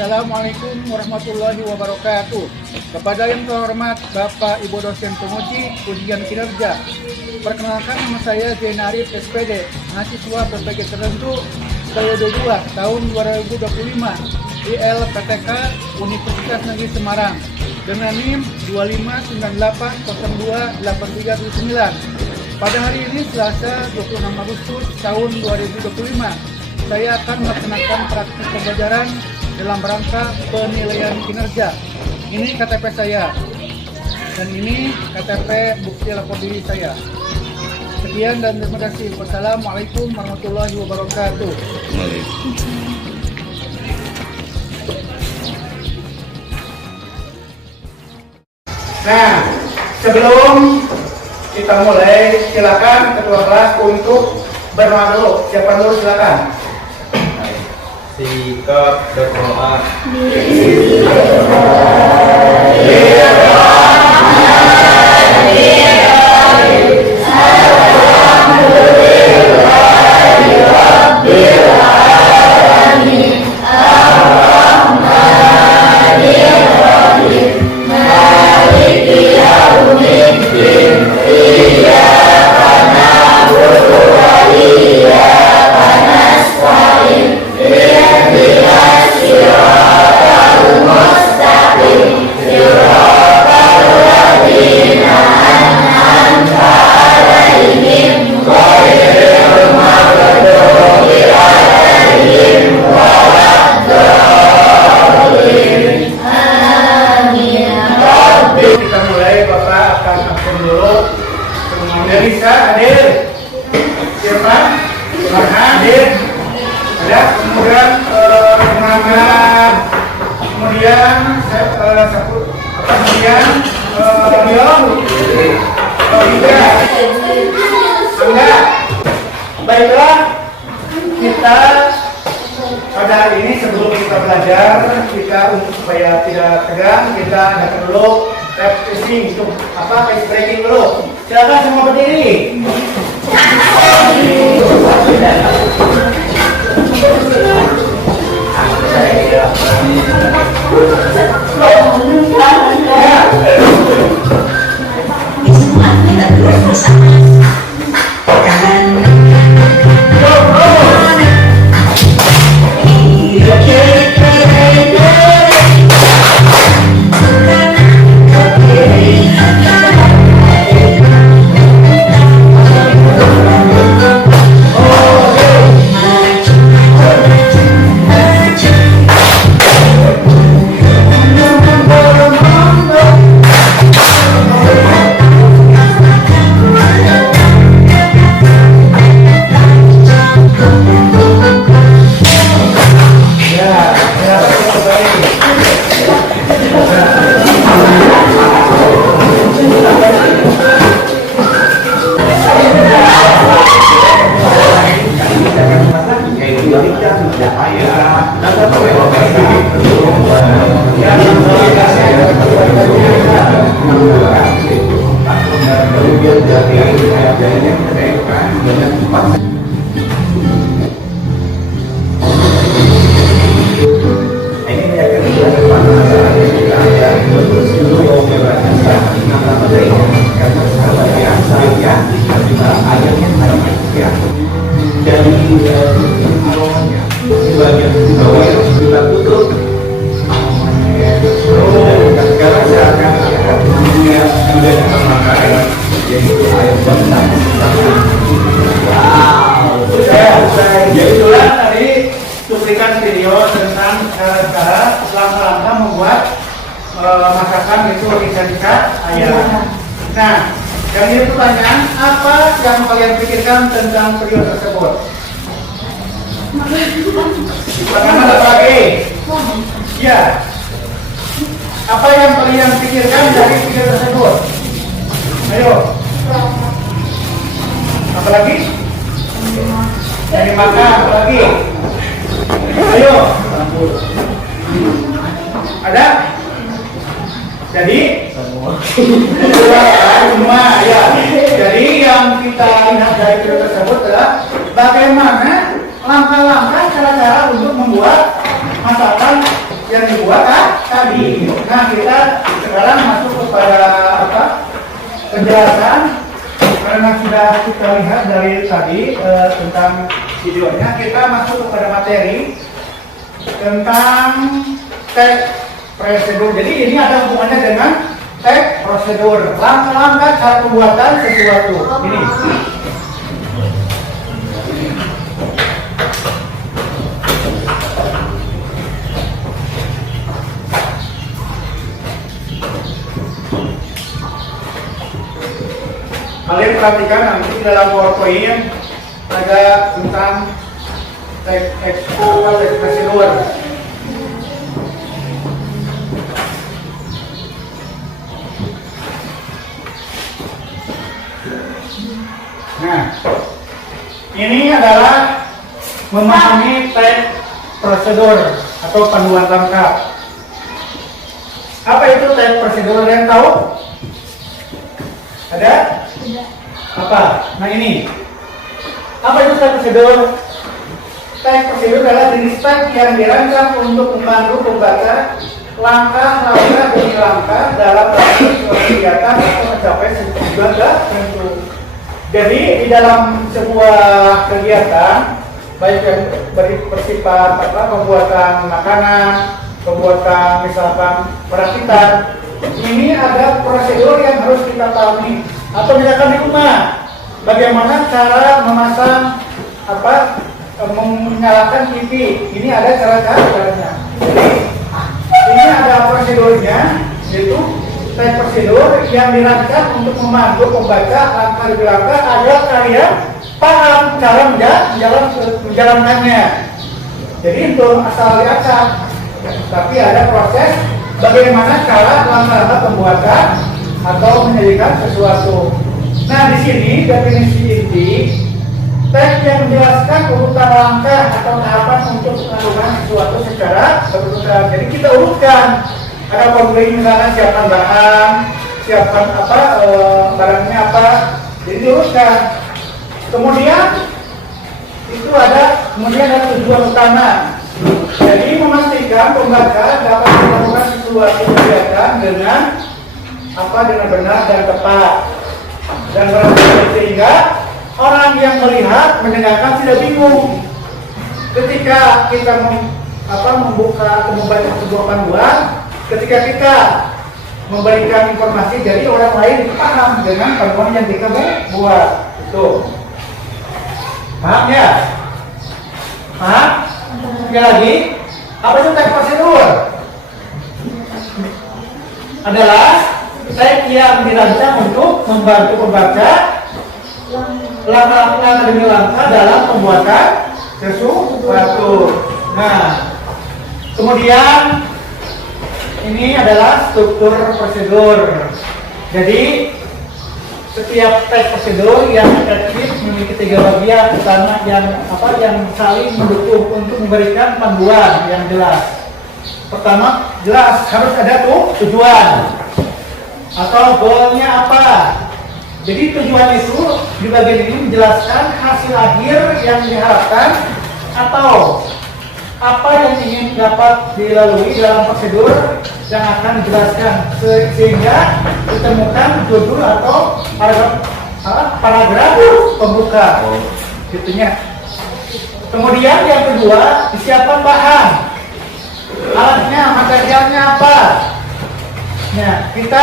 Assalamualaikum warahmatullahi wabarakatuh. Kepada yang terhormat Bapak Ibu dosen penguji ujian kinerja, perkenalkan nama saya Zain Arif SPD, mahasiswa berbagai tertentu periode 2 tahun 2025 di LPTK Universitas Negeri Semarang dengan NIM 2598028379. Pada hari ini Selasa 26 Agustus tahun 2025, saya akan melaksanakan praktik pembelajaran dalam rangka penilaian kinerja. Ini KTP saya dan ini KTP bukti lapor diri saya. Sekian dan terima kasih. Wassalamualaikum warahmatullahi wabarakatuh. Nah, sebelum kita mulai, silakan ketua kelas untuk berdoa dulu. Siapa dulu silakan. Sikap berdoa. Bisa hadir, siapa? Hadir, ada. Kemudian Muhammad, kemudian Leon, Angga. Baiklah, kita pada hari ini sebelum kita belajar, kita untuk supaya tidak tegang, kita adakan dulu refreshing untuk ice breaking dulu. Silakan semua berdiri. Cuplikan video tentang cara-cara langkah-langkah membuat masakan itu ikan ayam. Nah, yang ini pertanyaan, apa yang kalian pikirkan tentang video tersebut? Bagaimana lagi? Ya. Apa yang kalian pikirkan dari video tersebut? Ayo. Apa lagi? Dari makan, apa lagi? Ayo. Ada? Jadi semua ya. Jadi yang kita lihat dari video tersebut adalah bagaimana langkah-langkah cara-cara untuk membuat masakan yang dibuat tadi. Nah, kita sekarang masuk kepada apa? Penjelasan, karena sudah kita lihat dari tadi tentang videonya, kita masuk kepada materi tentang teks prosedur. Jadi ini ada hubungannya dengan teks prosedur, langkah-langkah cara pembuatan sesuatu. Ini. Kalian perhatikan nanti di dalam PowerPoint ada tentang teks prosedur. Nah, ini adalah memahami teks prosedur atau panduan langkah. Apa itu teks prosedur, yang tahu? Ada? Apa? Nah, ini. Apa itu teks prosedur? Teks prosedur adalah jenis teks yang dirancang untuk membantu pembaca langkah-langkah demi langkah dalam proses kegiatan atau mencapai tujuan tertentu. Jadi di dalam sebuah kegiatan, baik yang bersifat pembuatan makanan, pembuatan misalkan perakitan, ini ada prosedur yang harus kita pahami. Atau misalkan di rumah, bagaimana cara memasang menyalakan TV, ini ada cara-caranya. Jadi ini ada prosedurnya, yaitu teks prosedur yang dirancang untuk membantu pembaca langkah demi langkah agar kalian paham cara menjalankannya. Jadi itu asal diacak, tapi ada proses bagaimana cara langkah pembuatan atau menjadikan sesuatu. Nah, di sini definisi inti teks yang menjelaskan urutan langkah atau tahapan untuk melakukan sesuatu secara berurutan. Jadi kita urutkan. Ada pembeli misalnya siapkan bahan, siapkan barangnya apa, jadi diurutkan. Kemudian ada tujuan utama. Jadi memastikan pembaca dapat melakukan sesuatu kegiatan dengan benar dan tepat. Dan sehingga orang yang melihat, mendengarkan tidak bingung. Ketika kita membuka atau membaca sebuah panduan, ketika kita memberikan informasi, jadi orang lain paham dengan panduan yang kita buat. Itu. Paham ya? Paham? Sekali lagi, apa itu teks prosedur? Adalah teks yang dirancang untuk membantu pembaca langkah demi langkah dalam pembuatan sesuatu. Nah, kemudian ini adalah struktur prosedur. Jadi setiap teks prosedur yang efektif memiliki 3 bagian utama yang saling mendukung untuk memberikan panduan yang jelas. Pertama, jelas harus ada tujuan atau goalnya apa. Jadi tujuan itu di bagian ini menjelaskan hasil akhir yang diharapkan atau apa yang ingin dapat dilalui dalam prosedur yang akan dijelaskan, sehingga ditemukan judul atau paragraf pembuka gitunya. Kemudian yang kedua, disiapkan bahan, alatnya, materialnya apa. Nah, kita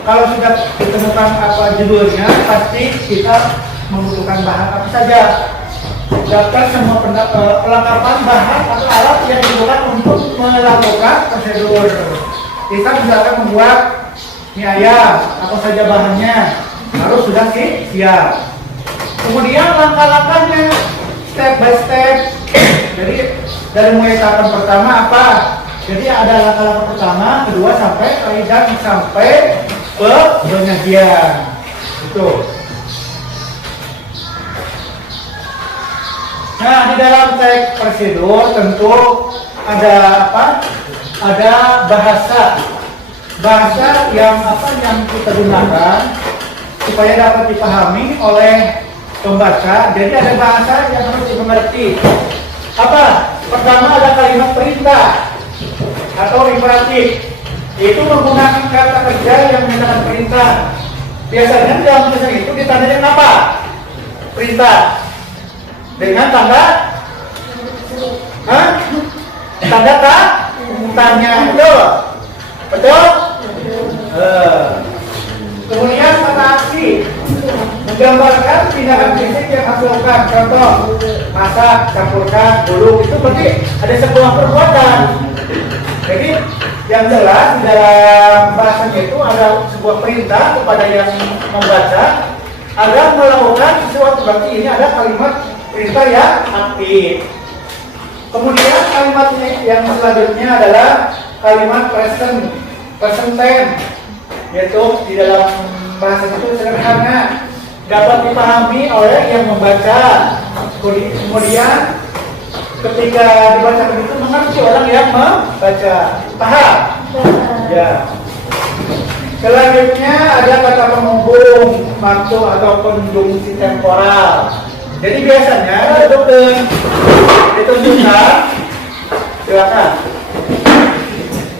kalau sudah ditemukan judulnya, pasti kita membutuhkan bahan apa saja. Daftar semua perlengkapan bahan atau alat yang digunakan untuk melakukan prosedur. Kita misalkan membuat mie ayam, apa saja bahannya harus sudah siap. Kemudian langkah-langkahnya, step by step. Jadi dari mulai tahapan pertama apa? Jadi ada langkah-langkah pertama, kedua sampai penyajian. Itu. Nah, di dalam teks prosedur tentu ada Ada bahasa yang kita gunakan supaya dapat dipahami oleh pembaca. Jadi ada bahasa yang harus dimengerti. Pertama ada kalimat perintah. atau imperatif. Itu menggunakan kata kerja yang menyatakan perintah. Biasanya dalam tulisan itu ditandai apa? Perintah. Dengan tanda tanda tanya, betul? Betul? Kemudian kata aksi menggambarkan tindakan fisik yang harus dilakukan. Contoh, masak, campurkan, gulung, itu berarti ada sebuah perbuatan. Jadi yang jelas di dalam bahasanya itu ada sebuah perintah kepada yang membaca agar melakukan sesuatu. Berarti ini ada kalimat perintah yang aktif. Kemudian kalimatnya yang selanjutnya adalah kalimat present tense, yaitu di dalam bahasa itu sederhana, dapat dipahami oleh yang membaca. Kemudian ketika dibaca begitu mengerti orang yang membaca. Paham? Ya. Selanjutnya ada kata penghubung, maksud atau konjungsi temporal. Jadi biasanya ditentukan, silakan,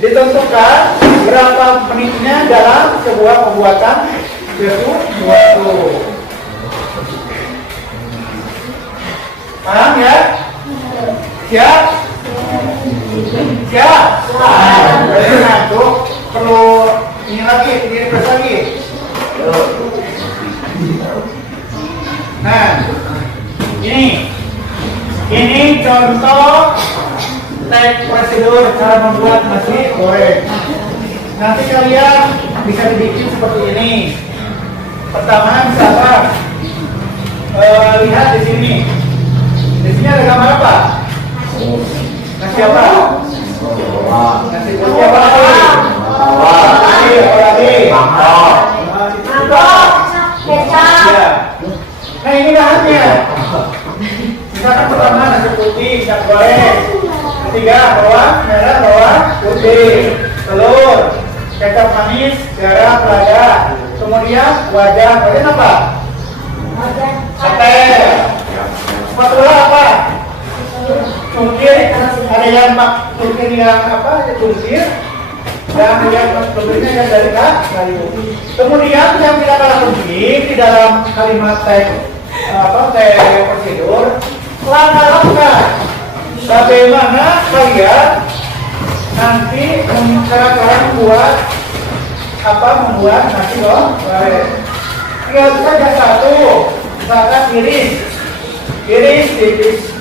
ditentukan berapa menitnya dalam sebuah pembuatan sesuatu. Paham ya? Siap? Siap? Jadi ngantuk, perlu ini lagi, refresh lagi. Nah, ini contoh teks prosedur cara membuat nasi goreng. Nanti kalian bisa dibikin seperti ini. Pertama, misalkan lihat di sini. Di sini ada gambar apa? Nasi apa? Nasi putih apa lagi? Mangkok. Kecap. Nah ini bahannya. Misalkan pertama nasi putih, minyak goreng. Ketiga bawang merah, bawang putih, telur, kecap manis, garam, lada. Kemudian wajan apa? Sate. Spatula apa? Cungkir. Ada yang cungkir yang apa? Cungkir. Dan yang sebelumnya yang dari kayu. Kemudian yang tidak kalah penting di dalam kalimat teks prosedur, langkah-langkah bagaimana kalian nanti cara-cara membuat nasi goreng. Tinggal saja satu, misalkan iris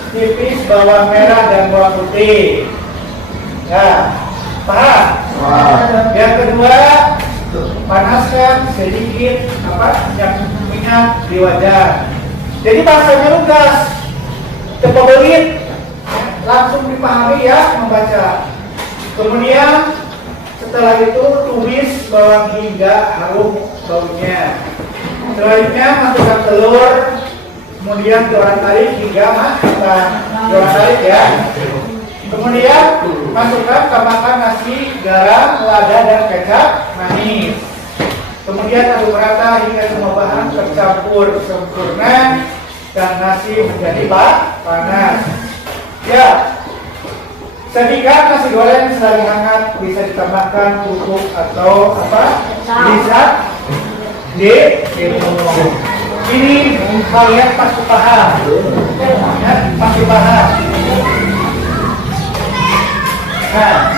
tipis bawang merah dan bawang putih. Ya, paham? Yang kedua, panaskan sedikit minyak di wajan. Jadi bahasanya lugas, cepat langsung dipahami ya membaca. Kemudian setelah itu tumis bawang hingga harum baunya. Selanjutnya masukkan telur, kemudian diorang-arik hingga matang. Diorang-arik ya. Kemudian masukkan tambahkan nasi, garam, lada dan kecap manis. Kemudian aduk rata hingga semua bahan tercampur sempurna dan nasi menjadi panas. Ya, sediakan nasi goreng selagi hangat, bisa ditambahkan kerupuk atau bisa diminum. Ini kalian pasti paham, ya, pasti paham. Nah,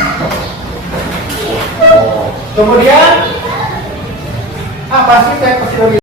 kemudian apa sih teks prosedur